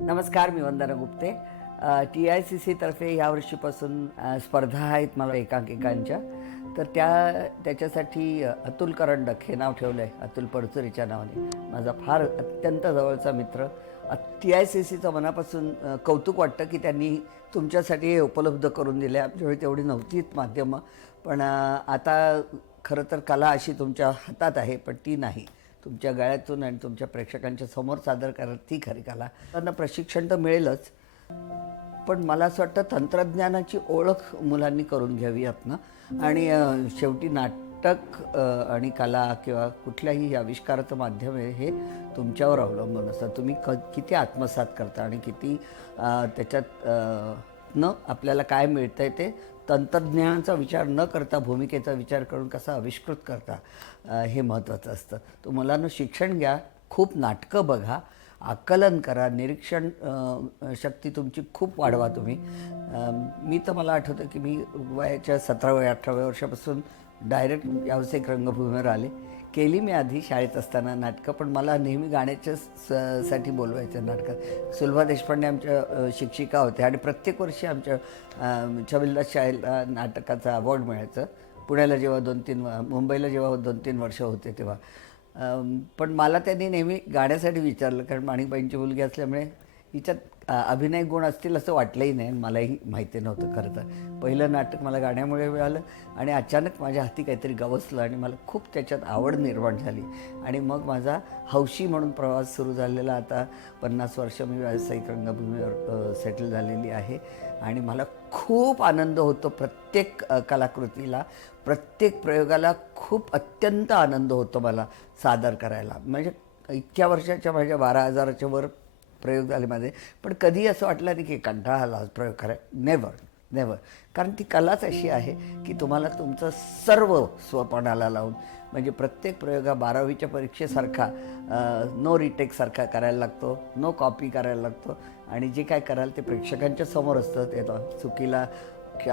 नमस्कार मी Vandana Gupte. T I C सीतर्फे यावर्षीपासून स्पर्धा आहेत मला एकांकिकांच्या. तर त्या त्याच्यासाठी अतुल करंडक हे नाव ठेवलं आहे अतुल पडचुरीच्या नावाने. माझा फार अत्यंत जवळचा मित्र. टी आय सी सीचं मनापासून कौतुक वाटतं की त्यांनी तुमच्यासाठी हे उपलब्ध करून दिले आमच्यावेळी तेवढी नव्हतीच माध्यमं. पण आता खरं तर कला अशी तुमच्या हातात आहे पण ती नाही. तुमच्या गळ्यातून आणि तुमच्या प्रेक्षकांच्या समोर सादर करत ती खरी कला. त्यांना प्रशिक्षण तर मिळेलच. पण मला असं वाटतं तंत्रज्ञानाची ओळख मुलांनी करून घ्यावी यातनं. आणि शेवटी नाटक आणि कला किंवा कुठल्याही आविष्काराचं माध्यम आहे हे तुमच्यावर अवलंबून असतं. तुम्ही क किती आत्मसात करता आणि किती त्याच्यात न आपल्याला काय मिळतं आहे ते तंत्रज्ञानाचा विचार न करता भूमिकेचा विचार करून कसा आविष्कृत करता हे महत्त्वाचं असतं. तो मुलांना शिक्षण घ्या खूप नाटकं बघा आकलन करा निरीक्षण शक्ती तुमची खूप वाढवा तुम्ही. मी तर मला आठवतं की मी वयाच्या सतराव्या अठराव्या वर्षापासून डायरेक्ट व्यावसायिक रंगभूमीवर आले. केली मी आधी शाळेत असताना नाटकं पण मला नेहमी गाण्याच्या स- साठी बोलवायचं नाटकात सुलभा देशपांडे आमच्या शिक्षिका होत्या आणि प्रत्येक वर्षी आमच्या अ, छबिलदास शाळेला नाटकाचा अवॉर्ड मिळायचं. पुण्याला जेव्हा दोन तीन मुंबईला जेव्हा दोन तीन वर्ष होते तेव्हा. पण मला त्यांनी नेहमी गाण्यासाठी विचारलं कारण माणिकबाईंची मुलगी असल्यामुळे हिच्यात अभिनय गुण असतील असं वाटलंही नाही आणि मलाही माहिती नव्हतं खरं तर. पहिलं नाटक मला गाण्यामुळे मिळालं आणि अचानक माझ्या हाती काहीतरी गवसलं आणि मला खूप त्याच्यात आवड निर्माण झाली. आणि मग माझा हौशी म्हणून प्रवास सुरू झालेला आता पन्नास वर्ष मी व्यावसायिक रंगभूमीवर सेटल झालेली आहे. आणि मला खूप आनंद होतो प्रत्येक कलाकृतीला प्रत्येक प्रयोगाला खूप अत्यंत आनंद होतो मला सादर करायला. म्हणजे इतक्या वर्षाच्या माझ्या बारा हजाराच्या वर प्रयोग झाले माझे. पण कधी असं वाटलं नाही की कंटाळा आला प्रयोग खरं. नेवर नेवर कारण ती कलाच अशी आहे की तुम्हाला तुमचं सर्व स्वपणाला लावून म्हणजे प्रत्येक प्रयोग हा बारावीच्या परीक्षेसारखा नो रिटेकसारखा करायला लागतो नो कॉपी करायला लागतो आणि जे काय कराल ते प्रेक्षकांच्या समोर असतं. ते चुकीला क्ष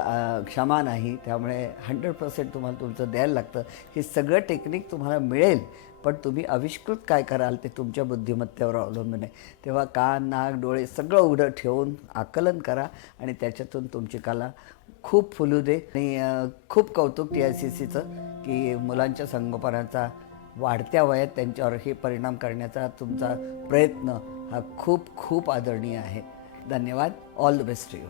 क्षमा नाही त्यामुळे हंड्रेड पर्सेंट तुम्हाला तुमचं द्यायला लागतं. हे सगळं टेक्निक तुम्हाला मिळेल. पण तुम्ही आविष्कृत काय कराल ते तुमच्या बुद्धिमत्तेवर अवलंबून आहे. तेव्हा कान नाक डोळे सगळं उघडं ठेवून आकलन करा आणि त्याच्यातून तुमची कला खूप फुलू दे. आणि खूप कौतुक टी आय सी सीचं की मुलांच्या संगोपनाचा वाढत्या वयात त्यांच्यावर हे परिणाम करण्याचा तुमचा प्रयत्न हा खूप खूप आदरणीय आहे. धन्यवाद. All the best you